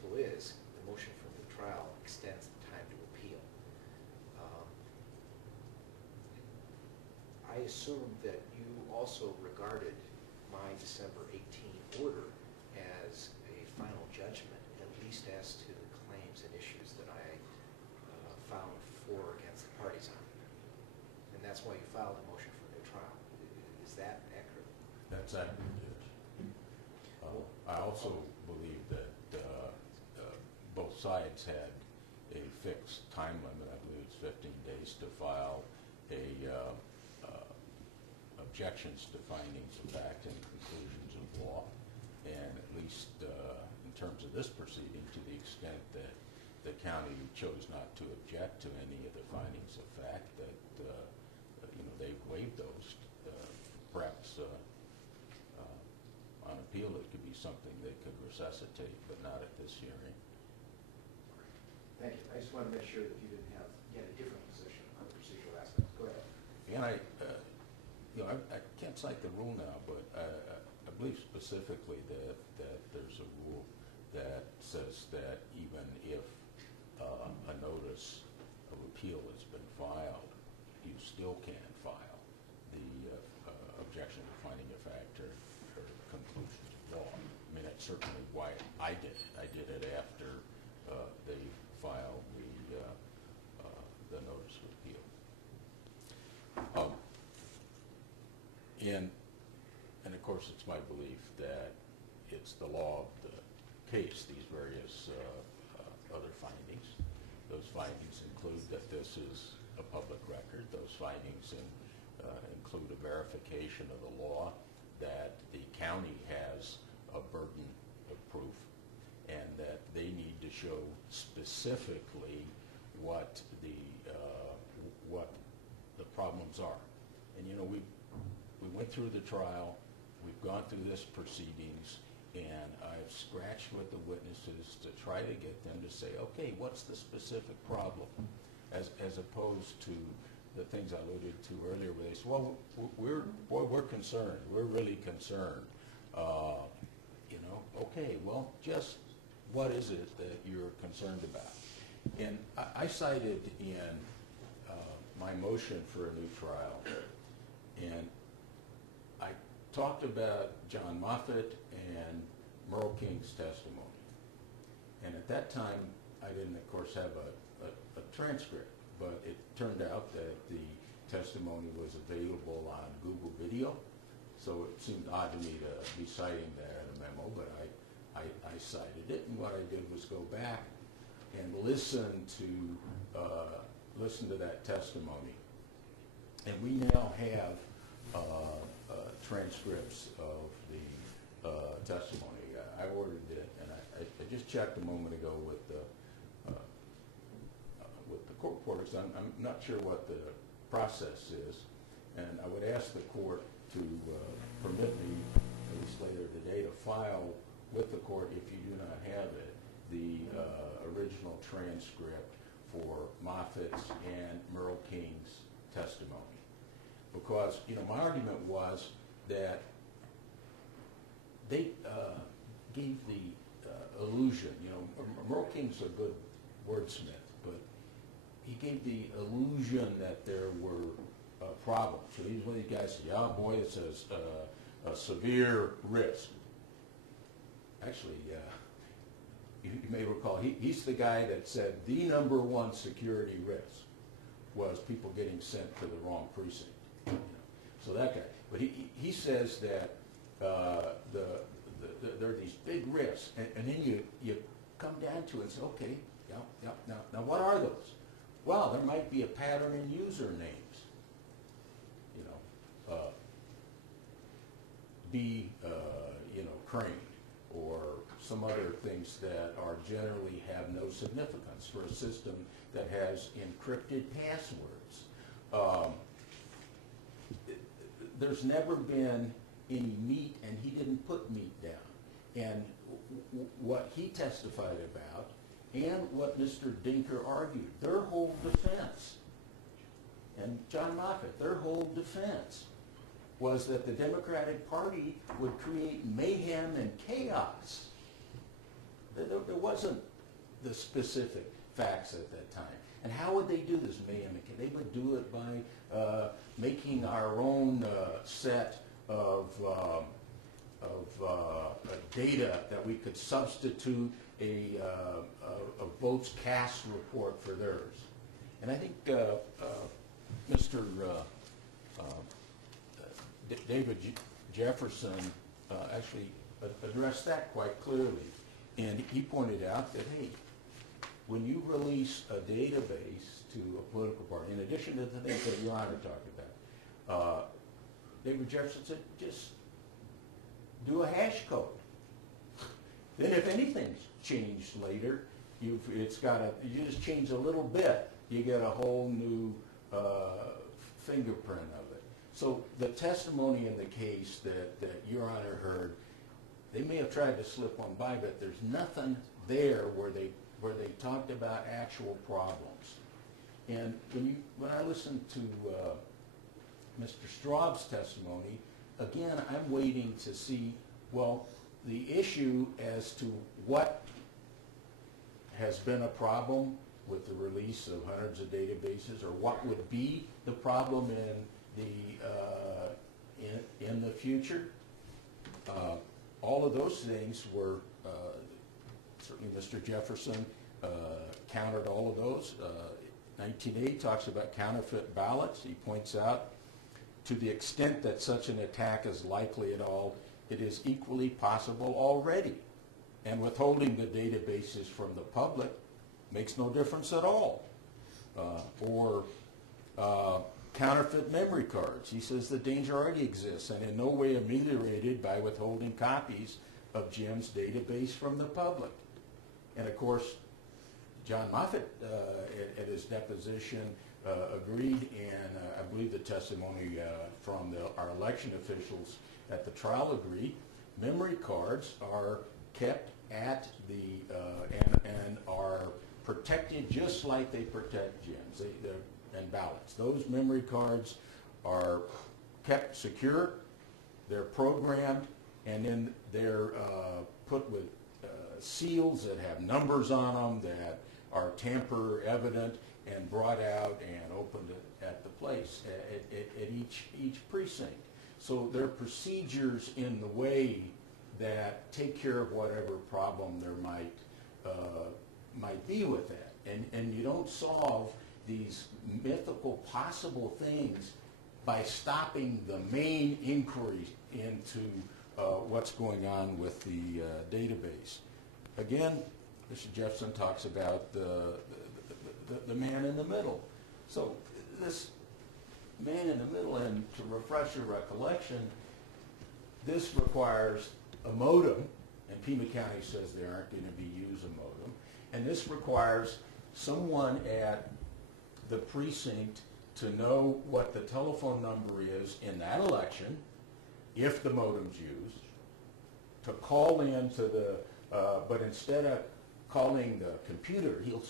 principle is the motion for new trial extends the time to appeal. I assume that you also regarded my December 18 order as a final judgment, at least as to the claims and issues that I found for or against the parties on. And that's why you filed a motion for a new trial. Is that accurate? That's accurate, yes. I also believe that both sides had a fixed time limit. I believe it's 15 days to file objections to findings of fact and conclusions of law. And at least in terms of this proceeding, to the extent that the county chose not to object to any of the findings of fact, that they've waived those. Perhaps on appeal it could be something they could resuscitate, but not at this hearing. Thank you. I just want to make sure that you didn't have yet a different position on the procedural aspects. Go ahead. And I can't cite the rule now, but I believe specifically that there's a rule that says that even if a notice of appeal has been filed, you still can file the objection to finding of fact or conclusions of law. I mean, that's certainly why I did it. I did it after they filed the notice of appeal. And of course, it's my belief that it's the law of the case, these various other findings. Those findings include that this is a public record. Those findings include a verification of the law, that the county has a burden of proof, and that they need to show specifically what the problems are. And we went through the trial, we've gone through this proceedings, and I've scratched with the witnesses to try to get them to say, okay, what's the specific problem? As opposed to the things I alluded to earlier, where they said, well, we're concerned. We're really concerned. Okay, well, just what is it that you're concerned about? And I cited in my motion for a new trial, and I talked about John Moffitt and Merle King's testimony. And at that time, I didn't, of course, have a transcript, but it turned out that the testimony was available on Google Video, so it seemed odd to me to be citing that in a memo, but I cited it, and what I did was go back and listen to that testimony. And we now have transcripts of the testimony. I ordered it, and I just checked a moment ago with the court reporters. I'm not sure what the process is, and I would ask the court to permit me, at least later today, to file with the court, if you do not have it, the original transcript for Moffitt's and Merle King's testimony. Because, my argument was that they gave the illusion, Merle King's a good wordsmith, but he gave the illusion that there were problems. So he's one of these guys said, yeah, boy, it says a severe risk. Actually, you may recall, he's the guy that said the #1 security risk was people getting sent to the wrong precinct. So that guy. But he says that there are these big risks, and then you come down to it and say, okay, now what are those? Well, there might be a pattern in usernames. Crane, or some other things that are generally have no significance for a system that has encrypted passwords. There's never been any meat, and he didn't put meat down. And what he testified about, and what Mr. Dinker argued, their whole defense, and John Moffitt, their whole defense was that the Democratic Party would create mayhem and chaos. There wasn't the specific facts at that time. And how would they do this, ma'am? They would do it by making our own set of data that we could substitute a votes cast report for theirs. And I think Mr. David Jefferson actually addressed that quite clearly. And he pointed out that, hey, when you release a database to a political party, in addition to the things that Your Honor talked about, David Jefferson said, just do a hash code. Then if anything's changed later, you just change a little bit, you get a whole new fingerprint of it. So the testimony in the case that Your Honor heard, they may have tried to slip one by, but there's nothing there where they talked about actual problems. And when I listened to Mr. Straub's testimony, again, I'm waiting to see, well, the issue as to what has been a problem with the release of hundreds of databases, or what would be the problem in the future. All of those things were, certainly Mr. Jefferson countered all of those. 19A talks about counterfeit ballots. He points out, to the extent that such an attack is likely at all, it is equally possible already. And withholding the databases from the public makes no difference at all. Or counterfeit memory cards. He says the danger already exists and in no way ameliorated by withholding copies of Jim's database from the public. And of course, John Moffitt at his deposition agreed, and I believe the testimony from our election officials at the trial agreed, memory cards are kept at the, and are protected just like they protect Jim's and ballots. Those memory cards are kept secure, they're programmed, and then they're put with seals that have numbers on them that are tamper evident and brought out and opened at the place, at each precinct. So there are procedures in the way that take care of whatever problem there might be with that. And you don't solve these mythical possible things by stopping the main inquiry into what's going on with the database. Again, Mr. Jefferson talks about the man in the middle. So this man in the middle, and to refresh your recollection, this requires a modem, and Pima County says they aren't going to be using a modem, and this requires someone at the precinct to know what the telephone number is in that election, if the modem's used, to call in to the, but instead of calling the computer, he'll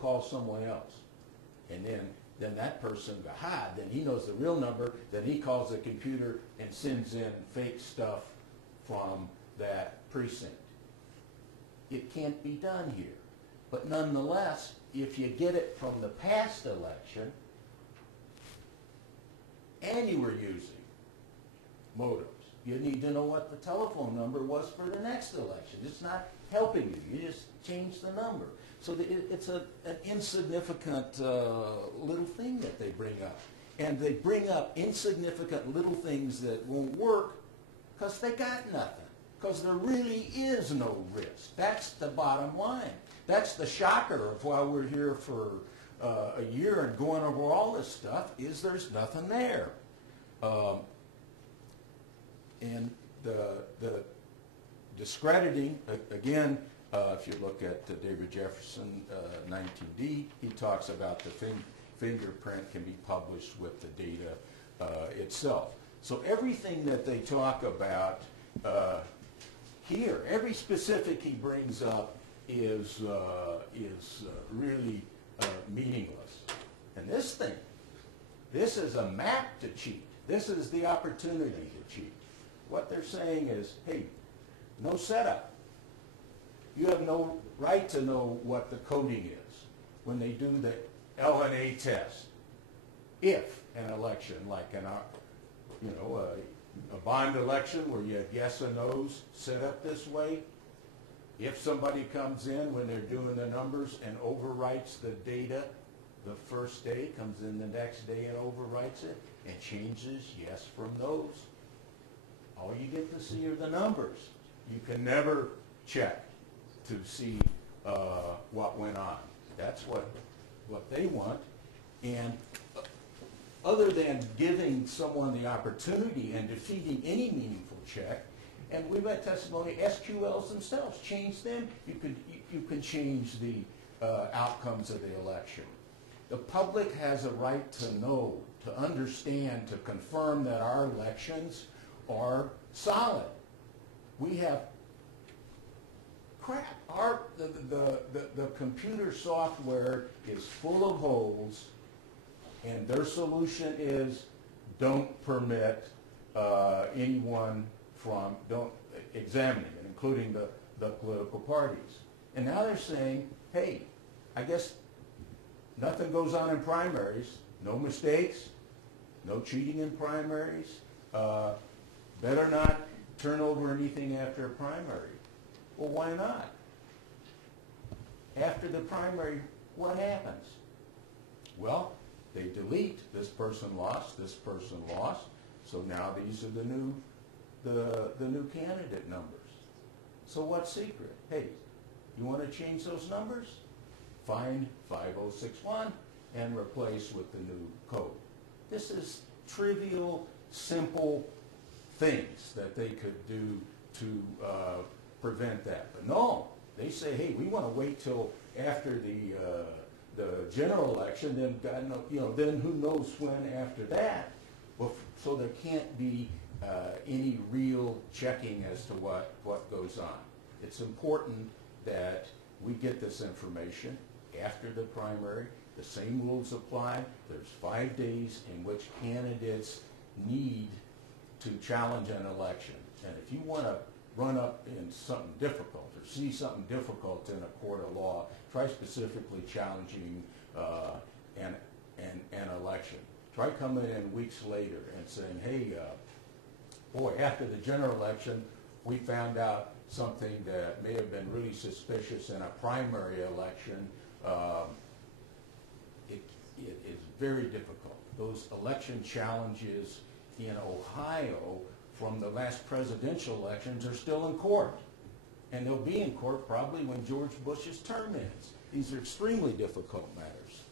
call someone else. And then that person, then he knows the real number, then he calls the computer and sends in fake stuff from that precinct. It can't be done here. But nonetheless, if you get it from the past election, and you were using modems, you need to know what the telephone number was for the next election. It's not helping you. You just change the number. So it's an insignificant little thing that they bring up. And they bring up insignificant little things that won't work because they got nothing. Because there really is no risk. That's the bottom line. That's the shocker of why we're here for a year and going over all this stuff, is there's nothing there. And the discrediting, again, if you look at David Jefferson, 19D, he talks about the fingerprint can be published with the data itself. So everything that they talk about here, every specific he brings up is really meaningless. And this thing, this is a map to cheat. This is the opportunity to cheat. What they're saying is, hey, no setup. You have no right to know what the coding is when they do the LNA test. If an election, like a bond election where you have yes or no's set up this way, if somebody comes in when they're doing the numbers and overwrites the data the first day, comes in the next day and overwrites it, and changes yes from no's, all you get to see are the numbers. You can never check to see what went on. That's what they want. And other than giving someone the opportunity and defeating any meaningful check, and we've had testimony, SQLs themselves, change them. You can change the outcomes of the election. The public has a right to know, to understand, to confirm that our elections are solid. We have crap. The computer software is full of holes, and their solution is don't permit anyone from, don't examining it, including the political parties. And now they're saying, hey, I guess nothing goes on in primaries, no mistakes, no cheating in primaries, better not turn over anything after a primary. Well, why not? After the primary, what happens? Well, they delete this person lost, so now these are the new candidate numbers. So what's secret? Hey, you want to change those numbers? Find 5061 and replace with the new code. This is trivial, simple things that they could do to prevent that. But no, they say, hey, we want to wait till after the general election, then God knows, then who knows when after that. Well, so there can't be any real checking as to what goes on. It's important that we get this information after the primary. The same rules apply. There's 5 days in which candidates need to challenge an election. And if you want to run up in something difficult or see something difficult in a court of law, try specifically challenging an election. Try coming in weeks later and saying, hey, boy, after the general election, we found out something that may have been really suspicious in a primary election. It is very difficult. Those election challenges in Ohio from the last presidential elections are still in court. And they'll be in court probably when George Bush's term ends. These are extremely difficult matters.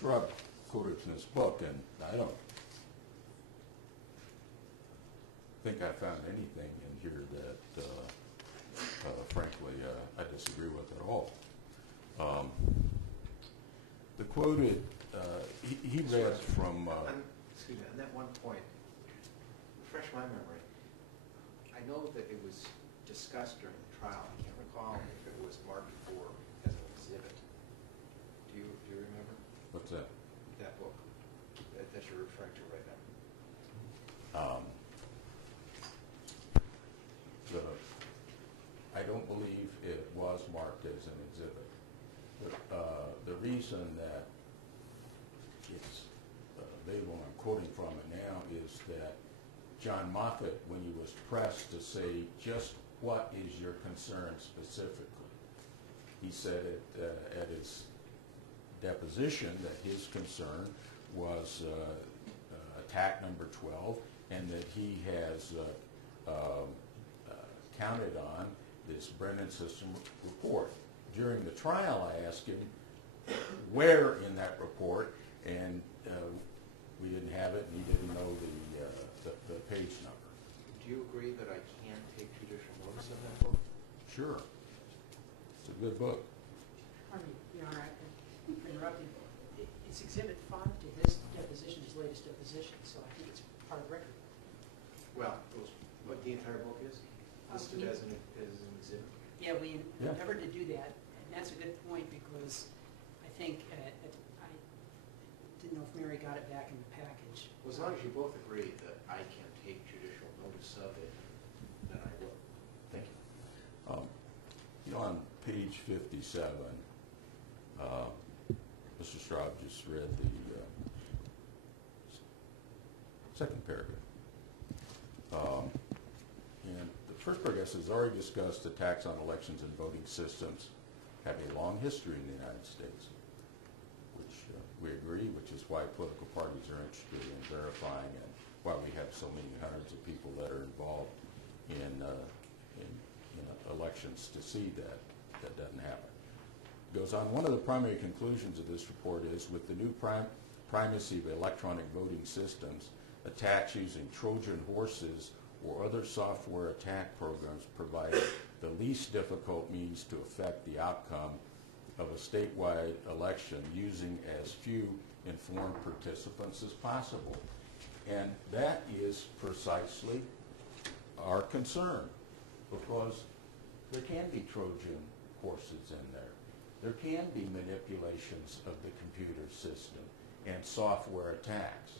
Rob quoted in his book, and I don't think I found anything in here that, frankly, I disagree with at all. The quoted, he read from... excuse me, on that one point, refresh my memory. I know that it was discussed during the trial. I can't recall if it was marked for as an exhibit. Do you remember? What's that? That book that you're referring to right now. I don't believe it was marked as an exhibit. The reason that it's available, I'm quoting from it now, is that John Moffat, when he was pressed to say just what is your concern specifically, he said at his deposition that his concern was attack number 12, and that he has counted on this Brennan system report. During the trial, I asked him where in that report, and we didn't have it, and he didn't know the page number. Do you agree that I can take judicial notice of that book? Sure. It's a good book. Pardon me, Your Honor, I interrupted. It's Exhibit 5 to his deposition, his latest deposition, so I think it's part of the record. Well, what the entire book is, listed as an exhibit. Yeah, we Yeah. endeavored to do that, and that's a good point because I think I didn't know if Mary got it back in the package. Well, as long as you both agree that I can take judicial notice of it, then I will. Thank you. You know, on page 57, Mr. Straub just read the second paragraph. And the first paragraph says, already discussed, attacks on elections and voting systems have a long history in the United States, which we agree, which is why political parties are interested in verifying and why we have so many hundreds of people that are involved in elections to see that doesn't happen. It goes on, one of the primary conclusions of this report is with the new primacy of electronic voting systems, attacks using Trojan horses or other software attack programs provide the least difficult means to affect the outcome of a statewide election using as few informed participants as possible. And that is precisely our concern, because there can be Trojan horses in there. There can be manipulations of the computer system and software attacks.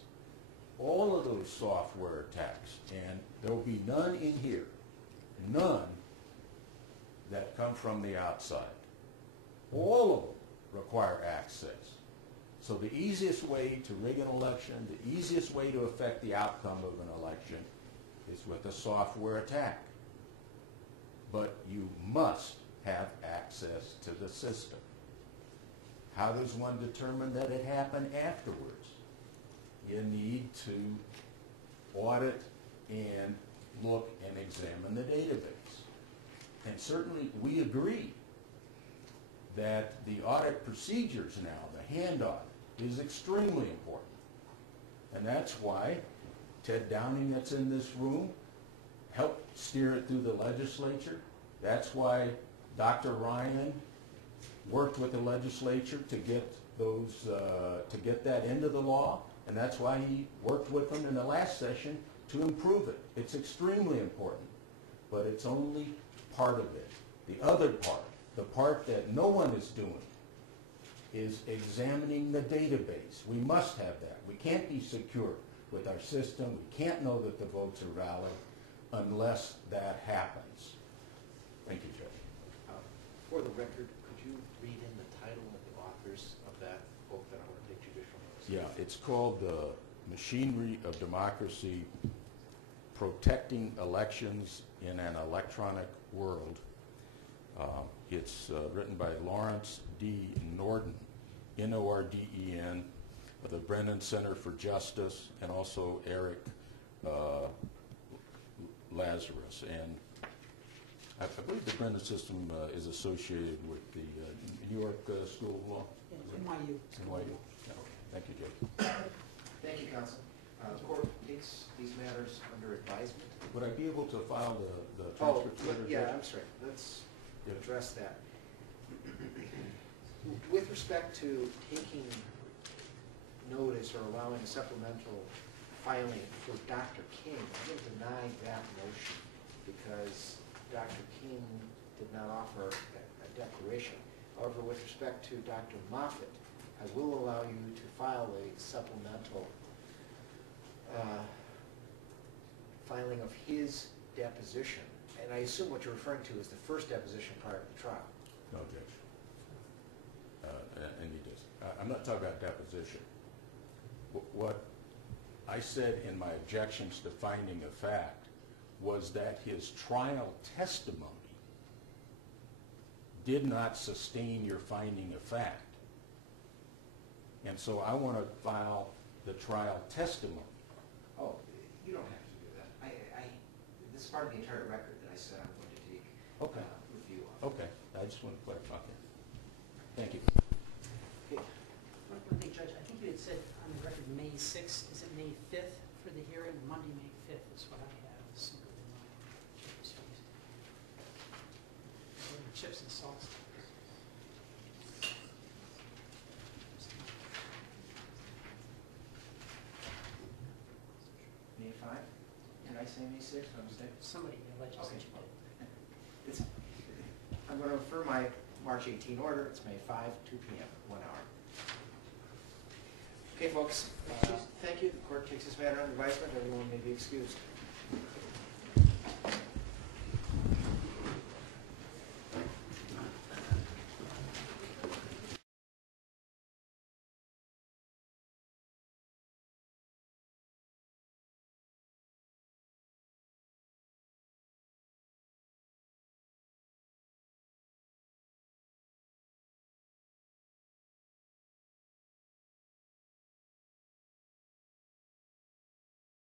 All of those software attacks, and there will be none in here, none that come from the outside. All of them require access. So the easiest way to rig an election, the easiest way to affect the outcome of an election is with a software attack. But you must have access to the system. How does one determine that it happened afterwards? You need to audit and look and examine the database. And certainly we agree that the audit procedures now, the hand audit, is extremely important. And that's why Ted Downing, that's in this room, helped steer it through the legislature. That's why Dr. Ryan worked with the legislature to get those, to get that into the law. And that's why he worked with them in the last session to improve it. It's extremely important, but it's only part of it. The other part, the part that no one is doing, is examining the database. We must have that. We can't be secure with our system. We can't know that the votes are valid unless that happens. Thank you, Judge. For the record, could you read in the title of the authors of that book that I want to take judicial notice of? Yeah, it's called Machinery of Democracy, Protecting Elections in an Electronic World. It's written by Lawrence D. Norden, N-O-R-D-E-N, of the Brennan Center for Justice, and also Eric Lazarus. And I believe the Brennan system is associated with the New York School of Law. NYU. NYU. Yeah. Thank you, Judge. Thank you, counsel. The court takes these matters under advisement. Would I be able to file the Oh, transcript later, yeah, Judge? I'm sorry. Let's address that. With respect to taking notice or allowing supplemental filing for Dr. King, I'm going to deny that motion because Dr. King did not offer a declaration. However, with respect to Dr. Moffitt, I will allow you to file a supplemental filing of his deposition. And I assume what you're referring to is the first deposition prior to the trial. No, Judge. And he does. I'm not talking about deposition. What I said in my objections to finding of fact was that his trial testimony did not sustain your finding of fact. And so I want to file the trial testimony. Oh, you don't have to do that. This is part of the entire record that I said I'm going to take review on. Okay, I just want to clarify that. Thank you. Okay. One thing, Judge, I think you had said on the record May 6th. Is it May 5th for the hearing? Monday, May 5th is what I have. Chips and salsa. say May 6th, I'm mistaken? Somebody in the legislature Okay. did. It's, I'm going to refer my March 18 order. It's May 5, 2 p.m., 1 hour. Okay, folks, thank you. The court takes this matter under advisement. Everyone may be excused.